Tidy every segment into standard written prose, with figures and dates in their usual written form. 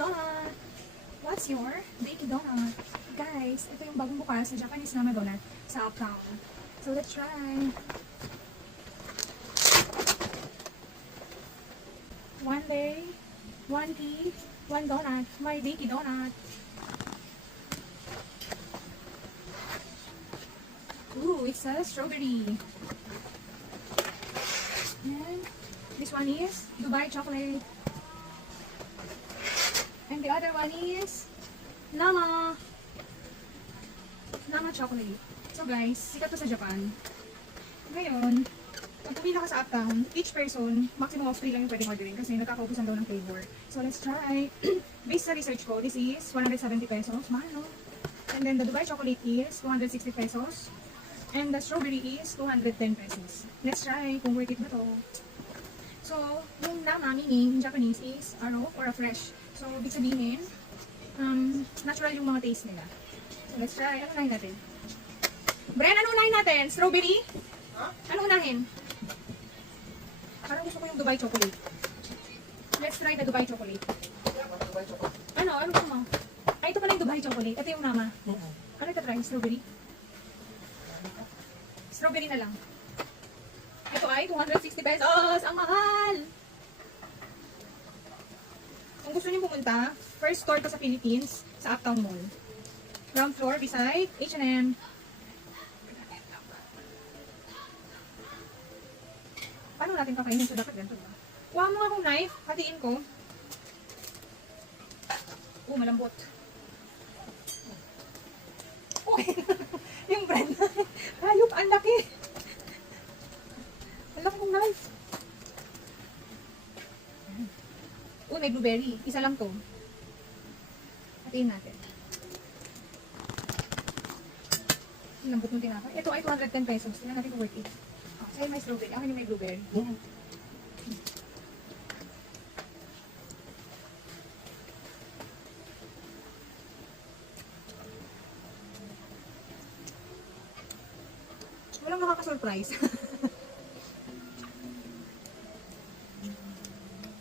donut. What's your Bakey donut? Guys, ito yung bagong bukas sa Japanese Nama Donut sa Uptown. So let's try. One day, one tea, one donut. My Bakey donut. Ooh, it's a strawberry. And this one is Dubai chocolate. And the other one is Nama chocolate. So guys, sikat to sa Japan. Ngayon, pag pumila ka sa Uptown, each person, maximum of 3 lang yung pwedeng orderin kasi nagkakaubusan daw ng flavor. So let's try. Based sa research ko, this is 170 pesos. Mahal, no? And then the Dubai chocolate is 260 pesos. And the strawberry is 210 pesos. Let's try kung worth it ba to. So, yung Nama meaning in Japanese is a raw or a fresh. So, ibig sabihin, natural yung mga taste nila. So, let's try. Ano unahin natin? Bren, ano unahin natin? Strawberry? Huh? Ano unahin? Parang gusto ko yung Dubai chocolate. Let's try the Dubai chocolate. Ano? Ano gusto mo? Ay, ito pala yung Dubai chocolate. Ito yung Nama. Ano ito try? Strawberry? Strawberry na lang. Ito ay 260 pesos. Ang mahal! Kung gusto niyo pumunta, first store ko sa Philippines, sa Uptown Mall. Ground floor beside H&M. Paano natin kakainin ito? Dapat ganito ba? Kuha mo akong knife. Hatiin ko. Malambot. Uy! Yung brand. Hayop, ang laki. Ang laki kong knife. May blueberry. Isa lang to. Hatiin natin. Lambot ng tinapay. Ito ay 210 pesos. Tingnan natin kung worth it. Sa'yo may strawberry. Ako yung may blueberry. Walang nakaka-surprise.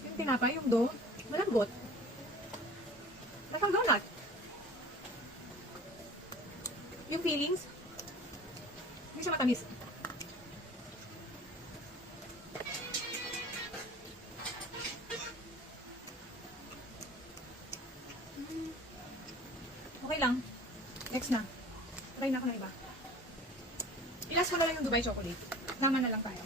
Yung tinapay, yung dough, malambot. Lasang donut. Yung feelings, hindi siya matamis. Okay lang. Next na. Try na ako ng iba. Ilas ko na lang yung Dubai chocolate. Nama na lang tayo.